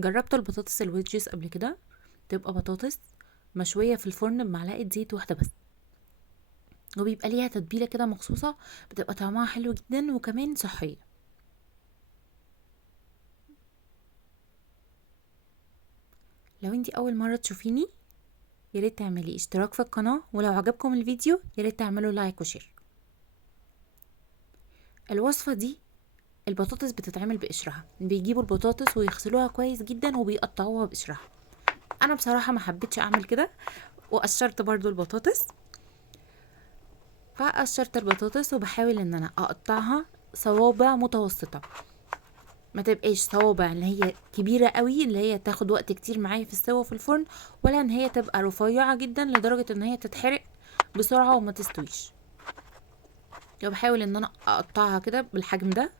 جربتوا البطاطس الويدجز قبل كده؟ تبقى بطاطس مشوية في الفرن بمعلقة زيت واحدة بس، وبيبقى ليها تتبيلة كده مخصوصة، بتبقى طعمها حلو جدا وكمان صحية. لو انتي اول مرة تشوفيني ياريت تعملي اشتراك في القناة، ولو عجبكم الفيديو ياريت تعملوا لايك وشير. الوصفة دي البطاطس بتتعمل بقشرها، بيجيبوا البطاطس ويغسلوها كويس جدا وبيقطعوها بقشرها. انا بصراحة ما حبيتش اعمل كده، وقشرت برضو البطاطس. فقشرت البطاطس وبحاول ان انا اقطعها صوابع متوسطة، ما تبقاش صوابع اللي هي كبيرة قوي اللي هي تاخد وقت كتير معايا في السوا في الفرن، ولا ان هي تبقى رفيعة جدا لدرجة ان هي تتحرق بسرعة وما تستويش. بحاول ان انا اقطعها كده بالحجم ده.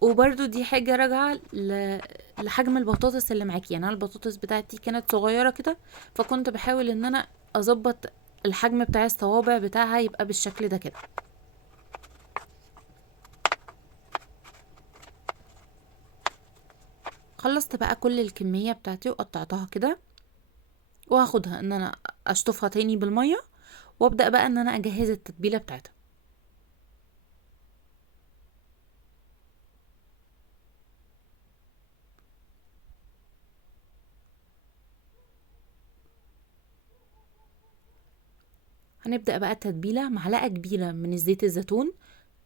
وبرده دي حاجة راجعة لحجم البطاطس اللي معاكي. يعني انا البطاطس بتاعتي كانت صغيرة كده، فكنت بحاول ان انا اظبط الحجم بتاع الصوابع بتاعها يبقى بالشكل ده كده. خلصت بقى كل الكمية بتاعتي وقطعتها كده، وهاخدها ان انا اشطفها تاني بالمية، وابدأ بقى ان انا اجهز التتبيلة بتاعتها. هنبدأ بقى التتبيلة معلقة كبيرة من الزيت الزيتون.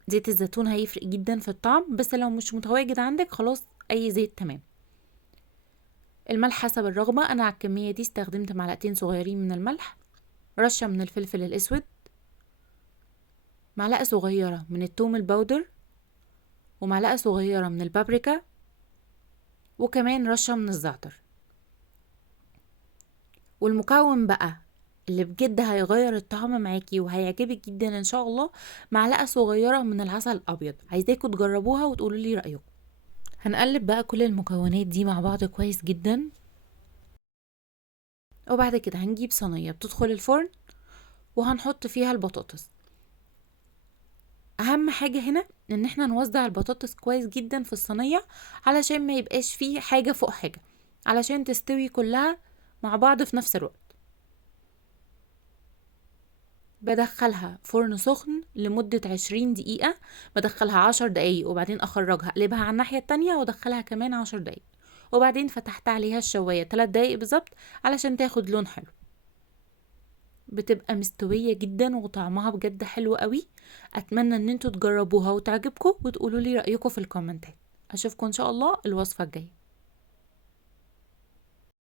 زيت الزيتون هيفرق جدا في الطعم، بس لو مش متواجد عندك خلاص اي زيت تمام. الملح حسب الرغبة، انا على الكمية دي استخدمت معلقتين صغيرين من الملح، رشة من الفلفل الاسود، معلقة صغيرة من الثوم البودر، ومعلقة صغيرة من البابريكا، وكمان رشة من الزعتر. والمكون بقى اللي بجد هيغير الطعم معاكي وهيعجبك جدا ان شاء الله، معلقة صغيرة من العسل الابيض. عايزاكم تجربوها وتقولوا لي رأيكم. هنقلب بقى كل المكونات دي مع بعض كويس جدا، وبعد كده هنجيب صينية بتدخل الفرن وهنحط فيها البطاطس. اهم حاجة هنا ان احنا نوزع البطاطس كويس جدا في الصينية، علشان ما يبقاش فيه حاجة فوق حاجة، علشان تستوي كلها مع بعض في نفس الوقت. بدخلها فرن سخن لمدة 20 دقيقة، بدخلها 10 دقايق وبعدين اخرجها اقلبها على الناحية التانية وادخلها كمان 10 دقايق، وبعدين فتحت عليها الشواية 3 دقايق بالظبط علشان تاخد لون حلو. بتبقى مستوية جدا وطعمها بجد حلو قوي. اتمنى ان انتوا تجربوها وتعجبكم وتقولوا لي رأيكم في الكومنتات. اشوفكم ان شاء الله الوصفة الجاية.